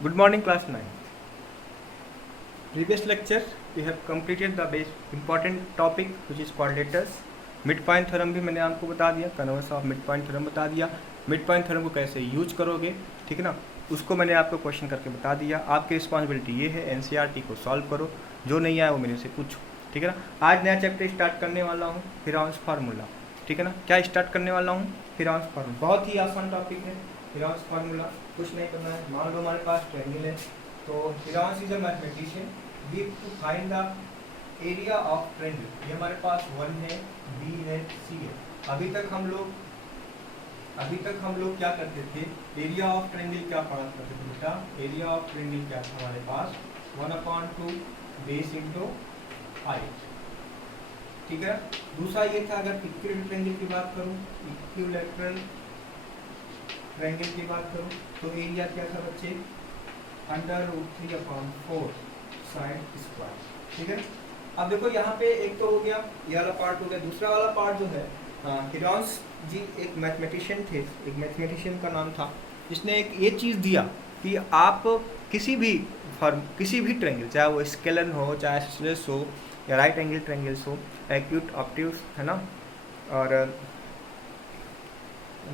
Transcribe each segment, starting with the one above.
Good morning, class 9th. Previous lecture we have completed the base important topic which is called letters. Mid point theorem भी मैंने आपको बता दिया, converse of mid point theorem बता दिया, mid point theorem को कैसे use करोगे, ठीक है ना, उसको मैंने आपको क्वेश्चन करके बता दिया। आपकी रिस्पॉन्सिबिलिटी ये है एनसीईआरटी को सॉल्व करो, जो नहीं आया वो मेरे से पूछो, ठीक है ना। आज नया चैप्टर स्टार्ट करने वाला हूँ, हेरोन्स फार्मूला, ठीक है ना। क्या स्टार्ट करने वाला हूँ? Heron's formula. बहुत ही आसान टॉपिक है हेरोन्स फार्मूला, कुछ नहीं करना है। मान लो हमारे पास ट्रायंगल है, तो Heron's is a mathematician, we to find the area of triangle. ये हमारे पास 1 है, बी है, सी है। अभी तक हम लोग क्या करते थे? एरिया ऑफ ट्रायंगल क्या पढ़ा करते थे बेटा? एरिया ऑफ ट्रायंगल क्या था हमारे पास? 1/2 बेस इंटू हाइट, ठीक है। दूसरा ये था, अगर इक्विलेटरल ट्रायंगल की बात करूं, इक्विलेटरल ट्रायंगल की बात करूं तो एरिया क्या था बच्चे? √3/4 साइड स्क्वायर, ठीक है। अब देखो यहाँ पे एक तो हो गया, ये वाला पार्ट हो गया। दूसरा वाला पार्ट जो है, हेरोन्स जी एक मैथमेटिशियन थे, एक मैथमेटिशियन का नाम था, जिसने एक ये चीज़ दिया कि आप किसी भी ट्रायंगल, चाहे वो स्केलर हो, चाहे आइसोसेलेस हो, या राइट एंगल ट्रायंगल्स हो, एक्यूट, ऑब्ट्यूज, है ना, और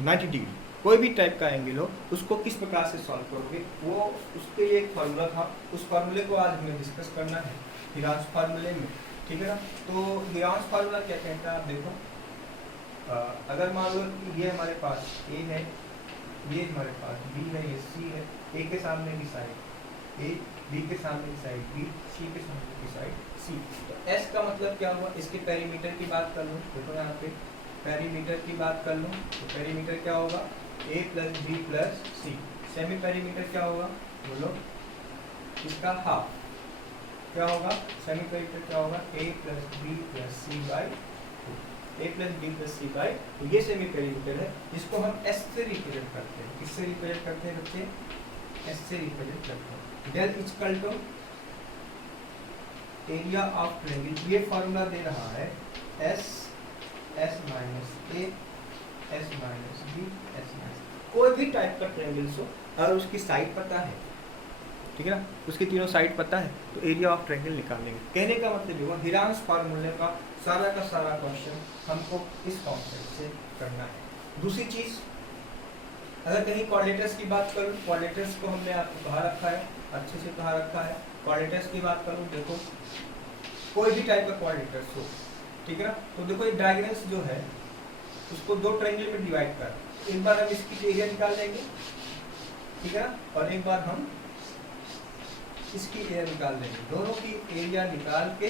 90 डिग्री, कोई भी टाइप का एंगल हो, उसको किस प्रकार से सॉल्व करोगे, वो उसके लिए एक फार्मूला था। उस फार्मूले को आज हमें डिस्कस करना है हेरोन्स फार्मूले में, ठीक है ना। तो हेरोन्स फार्मूला क्या कहता है आप देखो, अगर मान लो ये हमारे पास ए है, ये हमारे पास बी है, ये सी है, ए के सामने की साइड ए, बी के सामने की साइड बी, सी के सामने की साइड सी। तो एस का मतलब क्या हुआ? इसके पेरीमीटर की बात कर लूँ, देखो यहाँ पे पेरीमीटर की बात कर लूँ तो पेरीमीटर क्या होगा? A plus B plus C. Semi perimeter क्या होगा बोलो? इसका हाफ क्या होगा? सेमी पेरीमीटर क्या होगा? A plus B plus C by, A plus B plus C by. तो ये सेमी पेरीमीटर है, जिसको हम एस से रिप्रेजेंट करते हैं। किससे रिप्रेजेंट करते हैं बच्चे? एस से रिप्रेजेंट करते हैं। Then equal to area of triangle, ये फॉर्मूला दे रहा है S minus A, S minus B, S minus. कोई भी टाइप का ट्रायंगल हो, अगर उसकी साइड पता है, ठीक है ना, उसकी तीनों साइड पता है, तो एरिया ऑफ ट्रायंगल निकाल लेंगे। कहने का मतलब ये हुआ, हेरोन्स फार्मूले का सारा क्वेश्चन हमको इस कॉन्सेप्ट से करना है। दूसरी चीज, अगर कहीं क्वाड्रेटर्स की बात करूँ, क्वाड्रेटर्स को हमने आपको कहा रखा है, अच्छे से कहा रखा है। क्वाड्रेटर्स की बात करूँ, देखो कोई भी टाइप का क्वाड्रेटर्स हो, ठीक है ना, तो देखो ये डायगोनल्स जो है उसको 2 ट्रायंगल में डिवाइड कर, एक बार हम इसकी एरिया निकाल लेंगे, ठीक है ना, और एक बार हम इसकी एरिया निकाल लेंगे। दोनों की एरिया निकाल के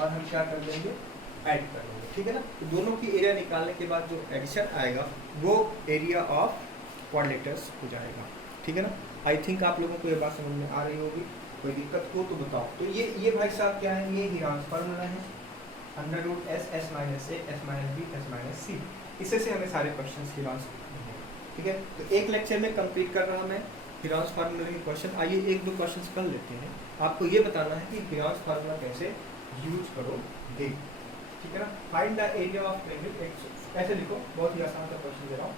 और हम क्या कर लेंगे? ऐड कर लेंगे, ठीक है ना। तो दोनों की एरिया निकालने के बाद जो एडिशन आएगा वो एरिया ऑफ क्वाड्रेटर्स हो जाएगा, ठीक है ना। आई थिंक आप लोगों को ये बात समझ में आ रही होगी, कोई दिक्कत हो तो बताओ। तो ये भाई साहब क्या है? ये हेरोन्स फार्मूला है, √s, s minus A, s minus B, s minus C. इससे से हमें सारे क्वेश्चन हेरोन्स, ठीक है। तो एक लेक्चर में कंप्लीट कर रहा हूँ मैं हेरोन्स फार्मूला के क्वेश्चन। आइए 1-2 क्वेश्चन कर लेते हैं। आपको ये बताना है कि हेरोन्स फार्मूला कैसे यूज करोगे, ठीक है ना। Find the area of triangle, ऐसे लिखो, बहुत ही आसान सा क्वेश्चन दे रहा हूँ,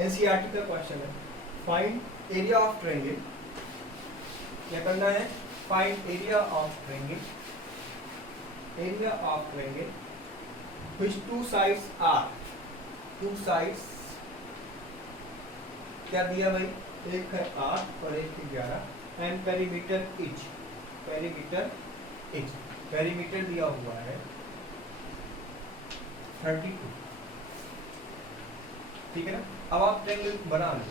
एनसीईआरटी का क्वेश्चन है। फाइंड एरिया ऑफ ट्रायंगल, क्या करना है? Find area of triangle, area of triangle which 2 sides are, 2 sides क्या दिया भाई? एक है 8 और एक है 11, एंड पेरीमीटर इच, पेरीमीटर दिया हुआ है 32, ठीक है ना। अब आप ट्रायंगल बना लो,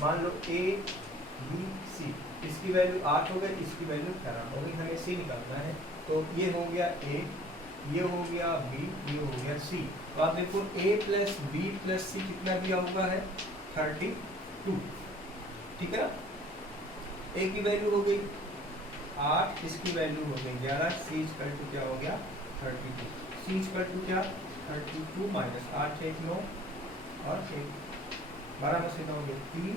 मान लो ए बी सी, इसकी वैल्यू 8 हो गई, इसकी वैल्यू 11 हो गई, हमें सी निकालना है। तो ये हो गया ए, ये हो गया बी, ये हो गया सी। तो आप देखो ए प्लस बी प्लस सी कितना दिया हुआ है? 32, ठीक है ना। ए की वैल्यू हो गई 8, इसकी वैल्यू हो गई 11, सी इक्वल टू क्या हो गया? 32। सी इक्वल टू क्या? 32 माइनस 8, 1 9 और 1 12 में से 9 हो गया 3।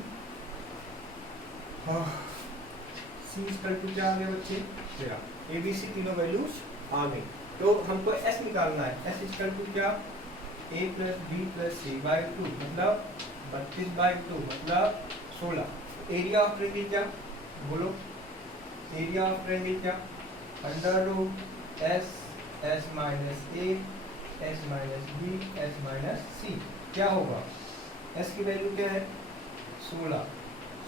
सी इक्वल टू क्या आ गया बच्चे? 13। ए बी सी तीनों वैल्यूज आ गई। तो हमको एस निकालना है। एस इक्वल टू क्या? A plus B plus C by 2 मतलब 32/2 मतलब 16। एरिया ऑफ ट्रायंगल क्या? बोलो एरिया ऑफ ट्रायंगल क्या, under root S S minus A S minus B S minus C. क्या होगा, एस की वैल्यू क्या है 16,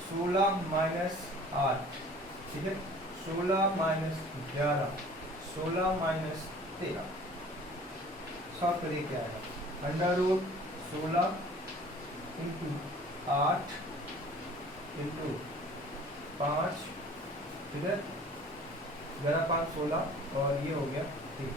16 माइनस 8, ठीक है, 16 माइनस 11, 16 माइनस 13, सॉल्व करिए क्या आएगा, अंडर रूट 16 इंटू 8 इंटू 5, ठीक है, 11 5 16 और ये हो गया 3,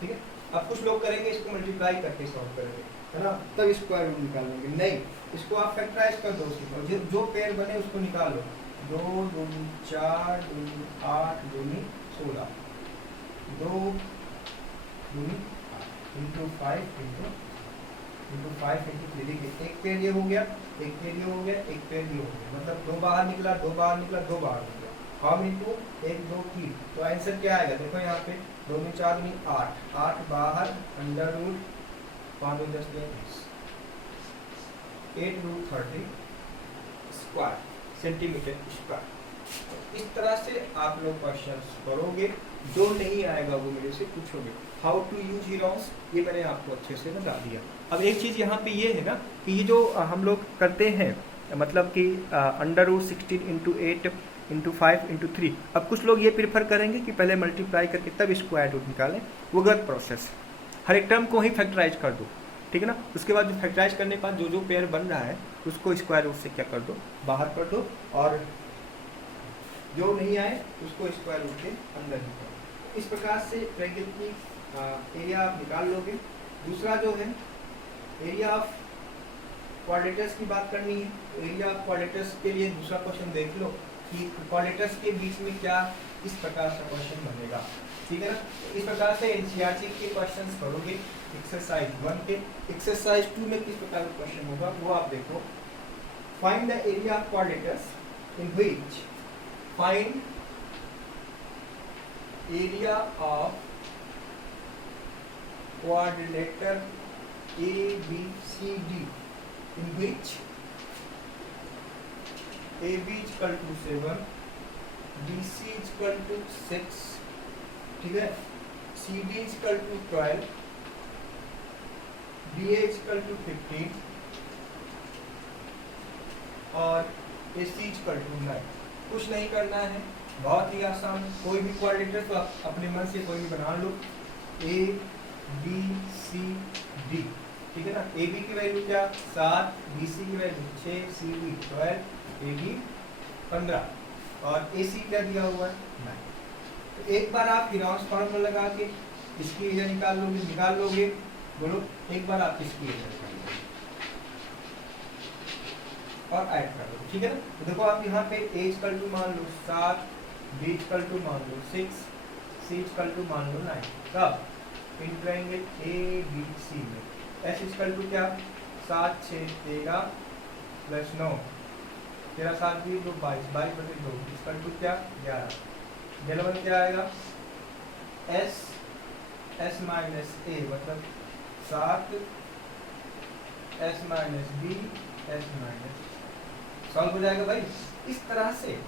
ठीक है। अब कुछ लोग करेंगे इसको मल्टीप्लाई करके सॉल्व करेंगे, है ना, तब स्क्वायर रूट निकालेंगे। नहीं, इसको आप फैक्टराइज कर दो, उसको जो पेयर बने उसको निकालो, 2 दूनी 4 दूनी 8 दूनी 16, 2 दूनी 8 इंटू 5 इंटू 5 इंटू 3, देखिए एक पेयर ये हो गया, एक पेयर ये हो गया, एक पेयर ये हो गया, मतलब 2 बाहर निकला, 2 बाहर निकला, 2 बाहर निकला, हम इंटू 1 2 3, तो आंसर क्या आएगा, देखो यहाँ पे 2 में 4 में 8, 8 बाहर, अंडर रूट 5 में 10 20, 8 रूट 30 स्क्वायर सेंटीमीटर स्क्वायर। इस तरह से आप लोग क्वेश्चन करोगे, जो नहीं आएगा वो मेरे से पूछोगे। हाउ टू यूज हीरोन्स ये मैंने आपको अच्छे से बता दिया। अब एक चीज़ यहाँ पे ये है ना कि ये जो हम लोग करते हैं, मतलब कि under root 16 into 8 into 5 into 3, अब कुछ लोग ये प्रेफर करेंगे कि पहले मल्टीप्लाई करके तब स्क्वायर रूट निकालें, वो गलत प्रोसेस। हर एक टर्म को ही फैक्टराइज कर दो, ठीक है ना, उसके बाद जो फैक्टराइज करने के बाद जो पेयर बन रहा है उसको स्क्वायर रूट से क्या कर दो, बाहर कर दो, और जो नहीं आए उसको स्क्वायर रूट के अंदर ही कर दो। इस प्रकार से ट्रायंगल की एरिया आप निकाल लोगे। दूसरा जो है एरिया ऑफ क्वाड्रेटर्स की बात करनी है, तो एरिया ऑफ क्वाड्रेटर्स के लिए दूसरा क्वेश्चन देख लो कि क्वाड्रेटर्स के बीच में क्या इस प्रकार का क्वेश्चन बनेगा, ठीक है ना। तो इस प्रकार से एनसीईआरटी के क्वेश्चंस करोगे एक्सरसाइज 1 के। एक्सरसाइज 2 में किस प्रकार का क्वेश्चन होगा वो आप देखो। Find the area of quadrilaterals in which, find area of quadrilateral ABCD in which AB is equal to 7, BC is equal to 6, ठीक है, CD is equal to 12, BA is equal to 15 और AC is equal to 9। कुछ नहीं करना है, बहुत ही आसान, कोई भी क्वाड्रेटर तो आप अपने मन से कोई भी बना लो, A B C D, ठीक है ना। ए बी की वैल्यू क्या 7, बी सी की value 6, C D 12, A D 15 और ए सी क्या दिया हुआ है 9। तो एक बार आप हीरोन्स फॉर्मूला लगा के इसकी एरिया निकाल लोगे, बोलो एक बार आप इसकी एरिया निकाल लोगे और ऐड कर दो, ठीक है ना। तो देखो आप यहाँ पे ए इक्वल टू मान लो 7, बी इक्वल टू मान लो 6, सी इक्वल टू मान लो 9, कब इन ट्रायंगल ए बी सी में एस इक्वल टू क्या 7 6 13 प्लस 9, 13 7 2 22, 22 इक्वल टू क्या 11, डेल क्या आएगा एस एस माइनस ए मतलब 7 S minus B S minus, solve हो जाएगा भाई। इस तरह से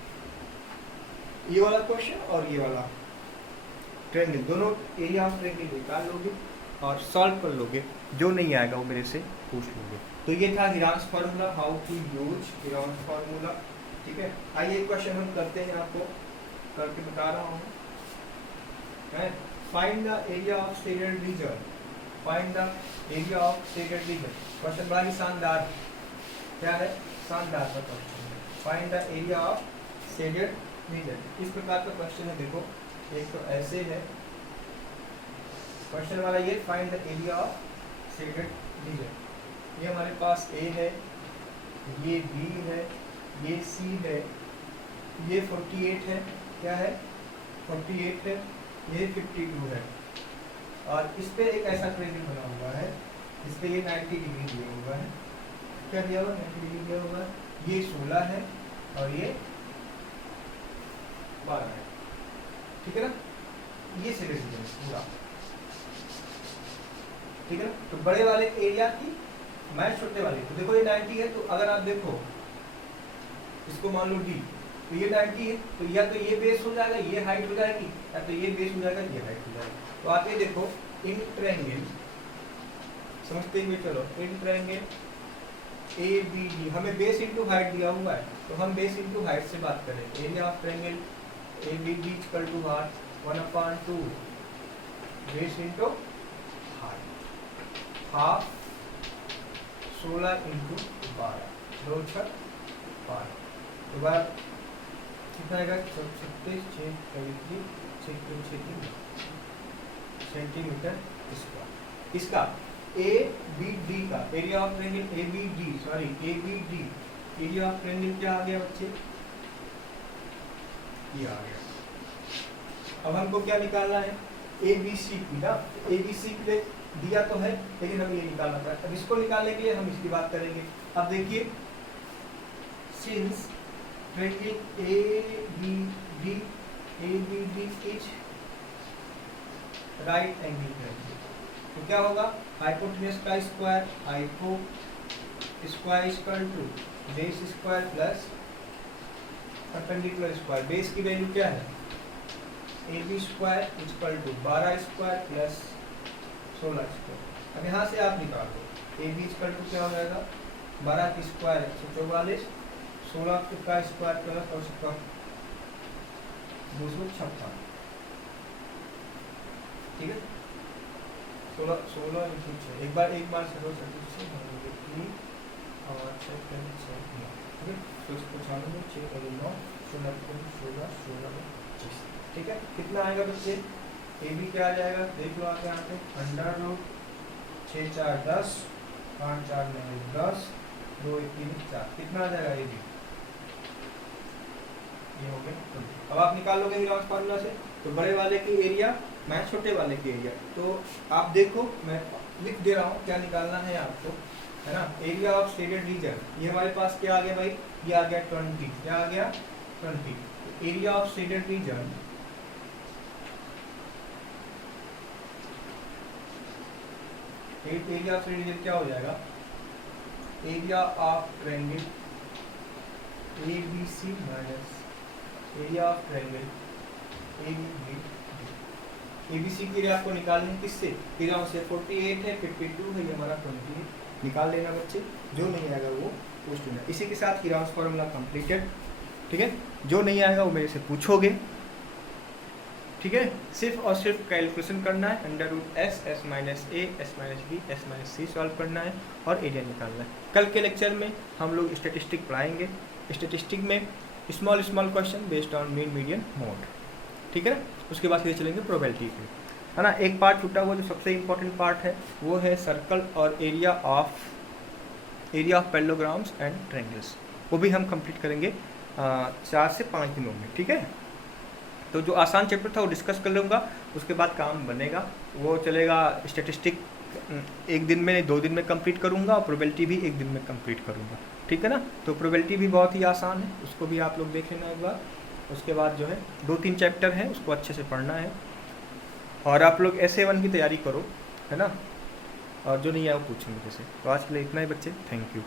ये वाला क्वेश्चन और ये वाला ट्रायंगल दोनों एरिया ऑफ ट्रायंगल निकाल लोगे और सॉल्व कर लोगे, जो नहीं आएगा वो मेरे से पूछ लोगे। तो ये था Heron's formula, how to use Heron's formula, ठीक है। आइए क्वेश्चन हम करते हैं, आपको करके बता रहा हूँ। Find the area of shaded reason, find the area of shaded reason. Question बड़ा ही शानदार, क्या है शानदार का क्वेश्चन है, find the area of shaded reason. इस प्रकार का क्वेश्चन है, देखो एक तो ऐसे है क्वेश्चन वाला, ये find the area of shaded reason. ये हमारे पास ए है, ये बी है, ये सी है, ये 48 है, क्या है 48 है, ये 52 है और इस पे एक ऐसा ट्रायंगल बना हुआ है, इस पे ये 90 डिग्री दिया हुआ है, क्या दिया हुआ 90 डिग्री दिया हुआ है, ये 16 है और ये 12 है, ठीक है ना। ये शेडेड रीजन पूरा, ठीक है ना। तो बड़े वाले एरिया की मैं छोटे वाले, तो देखो ये 90 है, तो अगर आप देखो इसको मान लो डी, तो ये 90 है, तो या तो ये बेस हो जाएगा, ये हाइट हो जाएगी, या तो ये बेस हो जाएगा, ये हाइट हो जाएगा। तो आप ये देखो इन ट्रायंगल समझते हुए चलो, in triangle A B D, हमें बेस इंटू हाइट दिया हुआ है, तो हम बेस इंटू हाइट से बात करें। Area of triangle A B D equal to 1/2 base into height, half 16 into 12, 2 6 12, तो बार कितना आएगा 36 सेंटीमीटर स्क्वायर। इसका ए बी डी का area of triangle A B D, sorry A B D, area of triangle क्या आ गया बच्चे, ये आ गया। अब हमको क्या निकालना है, ए बी सी की ना, ए बी सी के दिया तो है लेकिन हमें ये निकालना था। अब इसको निकालने के लिए हम इसकी बात करेंगे। अब देखिए since triangle A B D is right angle triangle, तो क्या होगा, हाइपोटेन्यूज का square, hypo square equal to base square plus perpendicular square. Base की वैल्यू क्या है, A B square equal to 12 square plus 16 square. अब यहाँ से आप निकाल दो, ए बी इक्वल टू क्या हो जाएगा, 12 की स्क्वायर 144, 16 का स्क्वायर प्लस और उसका 256, ठीक है। 16 इंटू 6, एक बार सरो सर और 6 ठीक है, तो इसको 96 6 और 9 16 25, ठीक है। कितना आएगा बच्चे, ए बी क्या आ जाएगा, देख लो आप यहाँ पे, अंडर रूट 6 4 10, 5 4 9 10, 2 1 3 4, कितना आ जाएगा ए बी, ये हो गया। अब आप निकाल लोगे हीराउस फार्मूला से, तो बड़े वाले की एरिया मैं छोटे वाले की एरिया, तो आप देखो मैं लिख दे रहा हूँ क्या निकालना है आपको, है ना। एरिया ऑफ शेडेड रीजन, ये हमारे पास क्या आ गया भाई, ये आ गया 20, क्या आ गया 20। Area of shaded region area of shaded region क्या हो जाएगा, area of triangle A B C minus area of triangle A B D. ABC की एरिया आपको निकालनी है किससे, एरिया से 48 है, 52 है, ये हमारा 20 है, निकाल लेना बच्चे। जो नहीं आएगा वो पूछ लेना। इसी के साथ हीराउस फार्मूला कंप्लीटेड, ठीक है। जो नहीं आएगा वो मेरे से पूछोगे, ठीक है। सिर्फ और सिर्फ कैलकुलेशन करना है, under root S, S minus A, S minus B, S minus C solve करना है और एरिया निकालना है। कल के लेक्चर में हम लोग स्टेटिस्टिक पढ़ाएंगे। स्टेटिस्टिक में small question based on mean median mode, ठीक है ना। उसके बाद फिर चलेंगे प्रोबेबिलिटी पे, है ना। एक पार्ट छूटा हुआ जो सबसे इम्पोर्टेंट पार्ट है वो है सर्कल और area of parallelograms and triangles, वो भी हम कंप्लीट करेंगे 4 से 5 दिनों में, ठीक है। तो जो आसान चैप्टर था वो डिस्कस कर लूँगा, उसके बाद काम बनेगा वो चलेगा। स्टैटिस्टिक 1 दिन में 2 दिन में कंप्लीट करूँगा और प्रोबेबिलिटी भी 1 दिन में कंप्लीट करूँगा, ठीक है ना। तो प्रोबेबिलिटी भी बहुत ही आसान है, उसको भी आप लोग देख लेना एक बार। उसके बाद जो है 2-3 चैप्टर हैं, उसको अच्छे से पढ़ना है और आप लोग SA1 की तैयारी करो, है ना। और जो नहीं आया वो पूछेंगे जैसे। तो आज के लिए इतना ही बच्चे, थैंक यू।